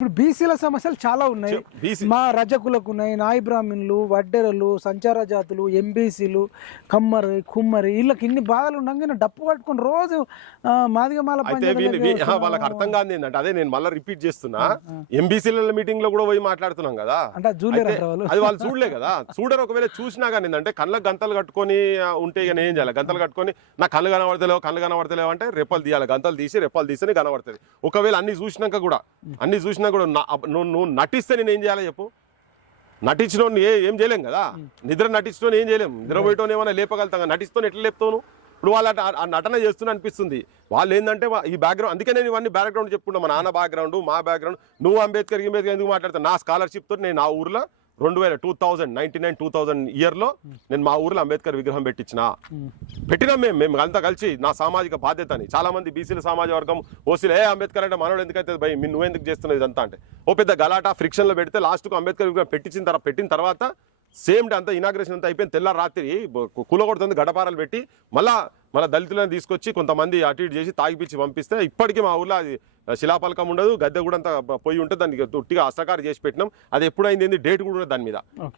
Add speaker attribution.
Speaker 1: ఇప్పుడు బీసీల సమస్యలు చాలా ఉన్నాయి. మా రజకులకు ఉన్నాయి నాయి బ్రాహ్మణులు వడ్డెరలు సంచార జాతులు ఎంబీసీలు కమ్మరి కుమ్మరి వీళ్ళకి ఇన్ని బాధలు ఉండగానే డప్పు పట్టుకొని రోజు మాదిగమాల
Speaker 2: వాళ్ళకి అర్థం కాదు ఏంటంటే అదే నేను మళ్ళీ రిపీట్ చేస్తున్నా. ఎంబీసీల మీటింగ్లో కూడా పోయి మాట్లాడుతున్నాం కదా.
Speaker 1: అంటే
Speaker 2: అది వాళ్ళు? చూడలే కదా. చూడరు ఒకవేళ చూసినా కానీ ఏంటంటే కళ్ళకు గంతలు కట్టుకొని ఉంటే ఇక ఏం చేయాలి? గంతలు కట్టుకొని నా కళ్ళు కనబడతలేవు కళ్ళు కనబడతలేవు అంటే రెప్పలు తీయాలి. గంతలు తీసి రెప్పలు తీస్తేనే కనబడుతుంది. ఒకవేళ అన్ని చూసినాక కూడా అన్ని చూసినా కూడా నా- నువ్వు నువ్వు నటిస్తే నేను ఏం చేయాలి చెప్పు. నటించిన ఏ ఏం చేయలేం కదా? నిద్ర నటించడం ఏం చేయలేం. నిద్రపోయటం ఏమైనా లేపగలుగుతాం కదా? నటిస్తూ ఎట్లా లేపుతావు నువ్వు? ఇప్పుడు వాళ్ళు ఆ నటన చేస్తున్నా అనిపిస్తుంది. వాళ్ళు ఏంటంటే ఈ బ్యాక్గ్రౌండ్ అందుకే నేను ఇవన్నీ బ్యాక్గ్రౌండ్ చెప్పుకుంటా. మా నాన్న బ్యాక్గ్రౌండ్ మా బ్యాక్గ్రౌండ్ నువ్వు అంబేద్కర్ అంబేద్కర్ ఎందుకు మాట్లాడతావు? నా స్కాలర్షిప్ తోటి నేను ఆ ఊర్లో రెండు వేల two thousand ninety nine two thousand ఇయర్లో నేను మా ఊర్లో అంబేద్కర్ విగ్రహం పెట్టించిన పెట్టినాం మేము మేము అంతా కలిసి నా సామాజిక బాధ్యత అని చాలా మంది బీసీల సమాజ వర్గం ఓసీలు ఏ అంబేద్కర్ అంటే మనోడు ఎందుకైతే భయ్? మీ నువ్వెందుకు చేస్తున్నావు ఇదంతా? అంటే ఓ పెద్ద గలాటా ఫ్రిక్షన్లో పెడితే లాస్ట్కు అంబేద్కర్ విగ్రహం పెట్టించిన తర్వాత పెట్టిన తర్వాత సేమ్ డే అంతా ఇనాగ్రేషన్ అంతా అయిపోయిన తెల్ల రాత్రి కూలగొడుతుంది గడపారాలు పెట్టి మళ్ళా మన దళితులను తీసుకొచ్చి కొంతమంది అటు ఇటు చేసి తాగిపించి పంపిస్తే ఇప్పటికీ మా ఊర్లో అది శిలాపలకం ఉండదు గద్దె కూడా అంత పొయ్యి ఉంటుంది దానికి తొట్టిగా అస్త్రకారు చేసి పెట్టినాం. అది ఎప్పుడైంది ఏంది? డేట్ కూడా ఉండదు దాని మీద.